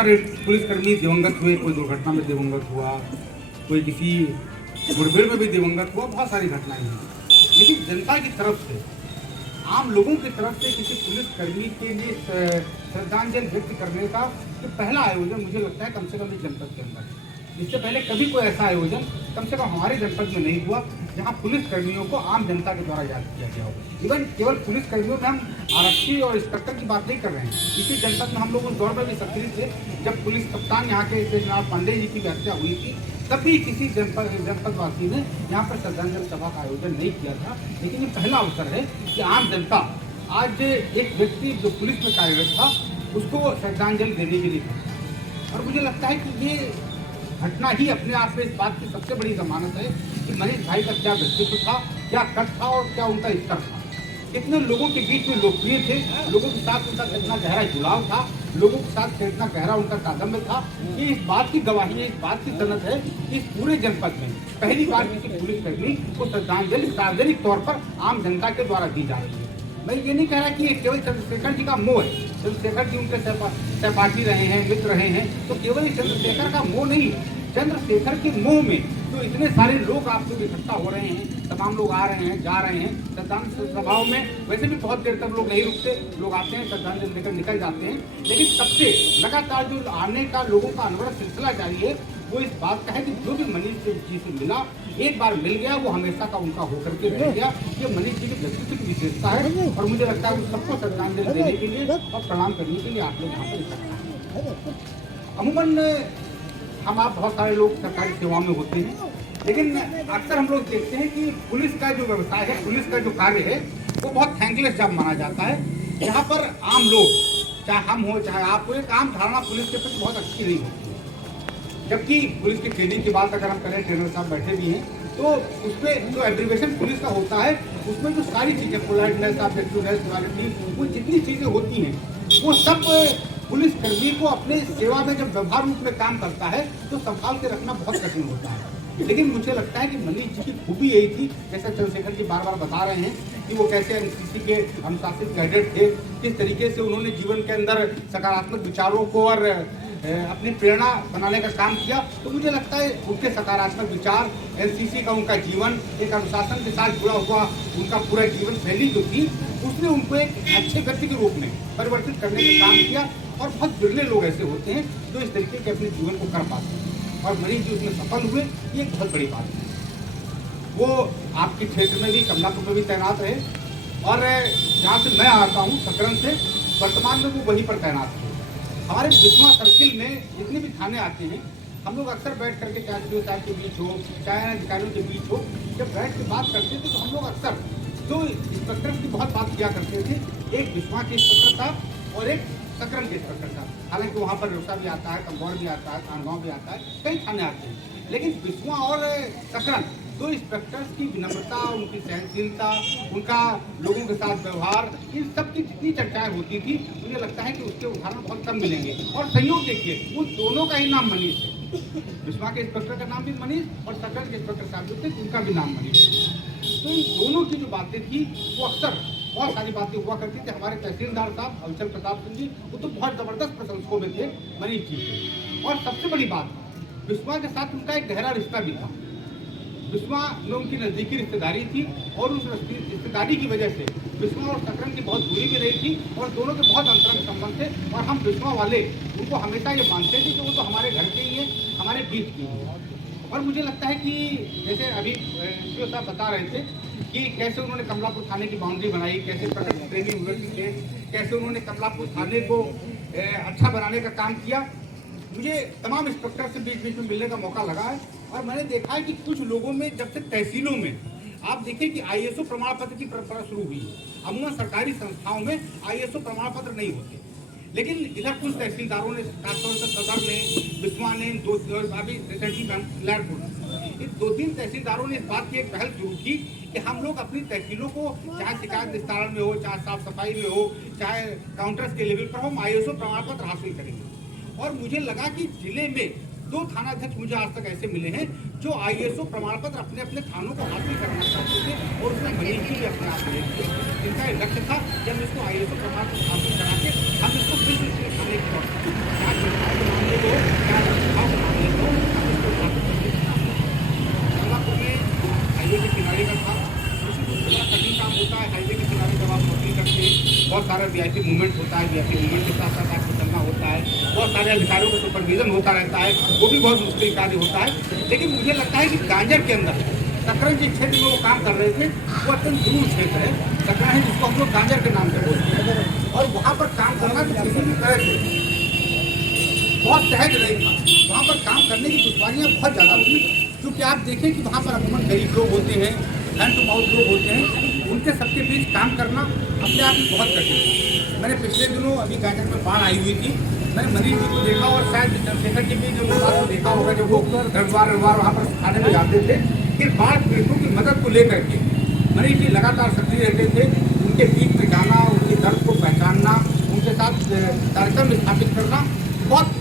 सारे पुलिसकर्मी दिवंगत हुए, कोई दुर्घटना में दिवंगत हुआ, कोई किसी मुठभेड़ में भी दिवंगत हुआ, बहुत सारी घटनाएं हुई। लेकिन जनता की तरफ से, आम लोगों की तरफ से किसी पुलिसकर्मी के लिए श्रद्धांजलि व्यक्त करने का जो पहला आयोजन मुझे लगता है कम से कम इस जनपद के अंदर है। इससे पहले कभी कोई ऐसा आयोजन कम से कम हमारे जनपद में नहीं हुआ जहां पुलिसकर्मियों को आम जनता के द्वारा याद किया गया हो। इवन केवल पुलिसकर्मियों में हम आरक्षी और इंस्पेक्टर की बात नहीं कर रहे हैं। इसी जनपद में हम लोग उस दौर में भी सक्रिय थे जब पुलिस कप्तान यहाँ के जनाब पांडे जी की हत्या हुई थी, तभी किसी जनपदवासी ने यहाँ पर श्रद्धांजलि सभा का आयोजन नहीं किया था। लेकिन ये पहला अवसर है कि आम जनता आज एक व्यक्ति जो पुलिस में कार्यरत था उसको श्रद्धांजलि देने के लिए था। और मुझे लगता है कि ये घटना ही अपने आप में इस बात की सबसे बड़ी जमानत है कि मनीष भाई का क्या व्यक्तित्व था, क्या कद था और क्या उनका स्तर था। कितने लोगों के बीच में लोकप्रिय थे, लोगों के साथ उनका कितना गहरा जुड़ाव था, लोगों के साथ कितना गहरा उनका तादात्म्य था। ये इस बात की गवाही है, इस बात की सनद है कि इस पूरे जनपद में पहली बार किसी पुलिसकर्मी को श्रद्धांजलि सार्वजनिक तौर पर आम जनता के द्वारा दी जा रही है। मैं ये नहीं कह रहा कि ये केवल चंद्रशेखर जी का मोह है, चंद्रशेखर जी उनके सहपाठी रहे हैं, मित्र रहे हैं, तो केवल चंद्रशेखर का मोह नहीं, चंद्रशेखर के मोह में जो इतने सारे लोग आपको इकट्ठा हो रहे हैं, तमाम लोग आ रहे हैं, जा रहे हैं श्रद्धांजलि सभाओं में। वैसे भी बहुत देर तक लोग नहीं रुकते, लोग आते हैं, श्रद्धांजलि लेकर निकल जाते हैं। लेकिन सबसे लगातार जो आने का लोगों का अनवरत सिलसिला जारी है वो इस बात का है कि जो भी मनीष जी से मिला, एक बार मिल गया, वो हमेशा का उनका होकर के रह गया। ये मनीष जी के व्यक्तित्व की विशेषता है और मुझे लगता है उन सबको श्रद्धांजलि देने के लिए और प्रणाम करने के लिए आप लोग यहाँ पर इकट्ठा हैं। अमूमन हम आप बहुत सारे लोग सरकारी सेवा में होते हैं, लेकिन अक्सर हम लोग देखते हैं कि पुलिस का जो व्यवसाय है, पुलिस का जो कार्य है, वो बहुत थैंकलेस जॉब माना जाता है। यहाँ पर आम लोग, चाहे हम हो चाहे आप हो, एक आम धारणा पुलिस के प्रति बहुत अच्छी नहीं होती। जबकि पुलिस की ट्रेनिंग की बात अगर हम करें, ट्रेनर साहब बैठे भी हैं, तो उसमें जो एब्रीवेशन पुलिस का होता है, उसमें जो सारी चीज़ें पोलाइटनेस, ऑब्जेक्टिवनेस, क्वालिटी, वो जितनी चीज़ें होती हैं, वो सब पुलिसकर्मी को अपने सेवा में जब व्यवहार रूप में काम करता है तो संभाल के रखना बहुत कठिन होता है। लेकिन मुझे लगता है कि मनीष जी की खूबी यही थी, जैसा चंद्रशेखर जी बार बार बता रहे हैं कि वो कैसे एनसीसी के अनुशासित कैडेट थे, किस तरीके से उन्होंने जीवन के अंदर सकारात्मक विचारों को और अपनी प्रेरणा बनाने का काम किया। तो मुझे लगता है उनके सकारात्मक विचार, एनसीसी का उनका जीवन, एक अनुशासन के साथ जुड़ा हुआ उनका पूरा जीवन शैली जो थी, उसने उनको एक अच्छे व्यक्ति के रूप में परिवर्तित करने का काम किया। और बहुत बिरले लोग ऐसे होते हैं जो इस तरीके के अपने जीवन को कर पाते हैं और मनीष जी उसमें सफल हुए, ये एक बहुत बड़ी बात है। वो आपके क्षेत्र में भी, कमलापुर में भी तैनात रहे और जहाँ से मैं आता हूँ सकरन से, वर्तमान में वो वहीं पर तैनात थे। हमारे बिस्वा सर्किल में जितने भी थाने आते हैं, हम लोग अक्सर बैठ करके, चाहे सीओ साहब के बीच हो, चाहे अधिकारियों के बीच हो, जब बैठ के बात करते थे तो हम लोग अक्सर दो इंस्पेक्टर की बहुत बात किया करते थे। एक बिस्वा के इंस्पेक्टर था और एक सकरन के इंस्पेक्टर था। हालांकि वहाँ पर रोसा भी आता है, कमगौर भी आता है, खानगांव भी आता है, कई थाने आते हैं। लेकिन बिस्वा और सकरन दो इंस्पेक्टर्स की विनम्रता, उनकी सहनशीलता, उनका लोगों के साथ व्यवहार, इन सब की जितनी चर्चाएं होती थी, मुझे लगता है कि उसके उदाहरण बहुत कम मिलेंगे। और संयोग देखिए, वो दोनों का ही नाम मनीष है। बिस्वा के इंस्पेक्टर का नाम भी मनीष और सकरन के इंस्पेक्टर साहब जो थे उनका भी नाम मनीष। तो इन दोनों की जो बातें थी वो अक्सर बहुत सारी बातें हुआ करती थी। हमारे तहसीलदार साहब अविचल प्रताप सिंह जी, वो तो बहुत जबरदस्त प्रशंसकों में थे मनीष जी के। और सबसे बड़ी बात, बिस्वा के साथ उनका एक गहरा रिश्ता भी था। बिस्वा में उनकी नज़दीकी रिश्तेदारी थी और उस रिश्तेदारी की वजह से बिस्वा और सकरन की बहुत दूरी भी रही थी और दोनों के बहुत अंतरंग संबंध थे। और हम बिस्वा वाले उनको हमेशा ये मानते थे कि वो तो हमारे घर के ही हैं, हमारे बीच के ही हैं। और मुझे लगता है कि जैसे अभी सीओ साहब बता रहे थे कि कैसे उन्होंने कमलापुर थाने की बाउंड्री बनाई, कैसे प्रकृति प्रेमी हुए थे, कैसे उन्होंने कमलापुर थाने को अच्छा बनाने का काम किया। मुझे तमाम इंस्पेक्टर से बीच बीच में मिलने का मौका लगा है और मैंने देखा है कि कुछ लोगों में, जब से तहसीलों में आप देखिए कि आईएसओ प्रमाण पत्र की परंपरा शुरू हुई है। अमूमन सरकारी संस्थाओं में आईएसओ प्रमाण पत्र नहीं होते, लेकिन इधर कुछ तहसीलदारों ने, खासतौर से सदर ने, बिस्वा ने, अभी रिसेंटली लालपुर, इन 2-3 तहसीलदारों ने इस बात की एक पहल शुरू की कि हम लोग अपनी तहसीलों को, चाहे शिकायत निस्तारण में हो, चाहे साफ सफाई में हो, चाहे काउंटर्स के लेवल पर हो, हम आईएसओ प्रमाण पत्र हासिल करेंगे। और मुझे लगा कि जिले में 2 थानाध्यक्ष मुझे आज तक ऐसे मिले हैं जो आईएसओ प्रमाण पत्र अपने अपने थानों को हासिल करना चाहते थे और उसमें मनीष जी भी अपने आप में थे। इनका एक लक्ष्य था कि हम इसको आईएसओ प्रमाण पत्र हासिल करा के हम इसको विश्व थाने की तो क्या रखरखाव का मामले को हम इसको स्थापित करके गंगापुर में हाईवे के किनारे का था। बड़ा कठिन काम होता है हाईवे के किनारे जब आप नौकरी करते हैं, बहुत सारा वीआईपी मूवमेंट होता है, वीआईपी मूवमेंट के साथ साथ आपको चलना होता है, बहुत सारे अधिकारियों का सुपरविजन होता रहता है, वो भी बहुत मुश्किल कार्य होता है। लेकिन मुझे लगता है कि गांजर के अंदर सकरन जिस क्षेत्र में वो काम कर रहे थे वो अत्यंत दूर क्षेत्र है, सकरन है जिसको हम लोग गांजर के नाम से बोलते हैं, और वहाँ पर काम करना तो किसी भी तरह से बहुत सहज नहीं था। वहाँ पर काम करने की दुश्वारियाँ बहुत ज़्यादा थी, क्योंकि आप देखें कि वहाँ पर अमूमन गरीब लोग होते हैं, हैंड टू माउथ लोग होते हैं, उनके सबके बीच काम करना अपने आप में बहुत कठिन था। मैंने पिछले दिनों अभी गांजर में बाढ़ आई हुई थी, मैंने मनीष जी को देखा और शायद चंद्रशेखर जी भी जो बात को देखा होगा, जब वो रविवार वहाँ पर खाने में जाते थे, फिर बाढ़ पीड़ितों की मदद को लेकर के मनीष जी लगातार सक्रिय रहते थे। उनके बीच में जाना, उनके दर्द को पहचानना, उनके साथ कार्यक्रम स्थापित करना बहुत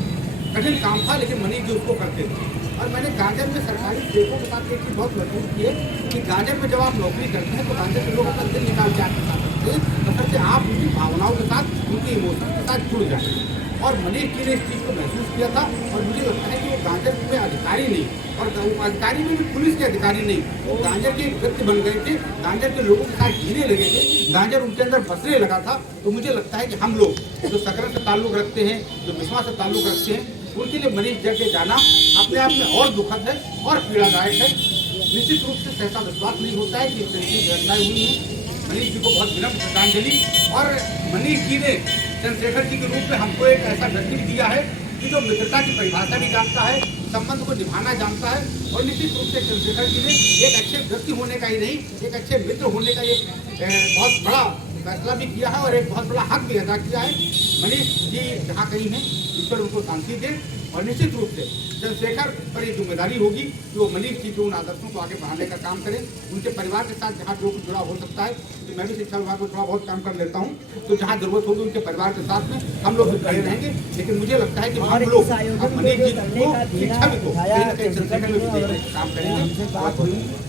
कठिन काम था, लेकिन मनीष जी उसको करते थे। और मैंने गांजर में सरकारी ब्रेकों के साथ एक चीज़ बहुत महसूस की है कि गांजर में जब आप नौकरी करते हैं तो गांजर के लोग अपना दिल निकाल के आपके साथ रखते हैं, मतलब कि आप उनकी भावनाओं के साथ, उनके इमोशन के साथ जुड़ जाए। और मनीष जी ने इस चीज़ को महसूस किया था, और मुझे लगता है कि वो गांजर में अधिकारी नहीं, और अधिकारी में भी पुलिस के अधिकारी नहीं, वो गांजर के व्यक्ति बन गए थे, गांजर के लोगों के साथ जीने लगे थे, गांजर उनके अंदर बसने लगा था। तो मुझे लगता है कि हम लोग जो सकरन से ताल्लुक़ रखते हैं, जो विश्वास से ताल्लुक़ रखते हैं, उनके लिए मनीष जगह जाना अपने आप में और दुखद है और पीड़ादायक है। निश्चित रूप से सहसा विश्वास नहीं होता है कि इस तरह की घटनाएं हुई हैं। मनीष जी को बहुत विनम्र श्रद्धांजलि। और मनीष जी ने चंद्रशेखर जी के रूप में हमको एक ऐसा व्यक्ति दिया है कि जो मित्रता की परिभाषा भी जानता है, संबंध को निभाना जानता है, और निश्चित रूप से चंद्रशेखर जी ने एक अच्छे व्यक्ति होने का ही नहीं, एक अच्छे मित्र होने का एक बहुत बड़ा फैसला भी किया है और एक बहुत बड़ा हक भी अदा किया है। मनीष जी जहाँ कहीं हैं, ईश्वर उनको शांति दे, और निश्चित रूप से चंद्रशेखर पर ये जिम्मेदारी होगी कि वो मनीष जी के उन आदर्शों को आगे बढ़ाने का काम करें। उनके परिवार के साथ जहाँ जो कुछ जुड़ा हो सकता है, तो मैं भी शिक्षा विभाग में थोड़ा बहुत काम कर लेता हूँ, तो जहाँ जरूरत होगी उनके परिवार के साथ में हम लोग भी खड़े रहेंगे। लेकिन मुझे लगता है कि हम लोग अब मनीष जी को शिक्षा भी को कहीं ना कहीं चंद्रशेखर में भी देखने का काम करेंगे।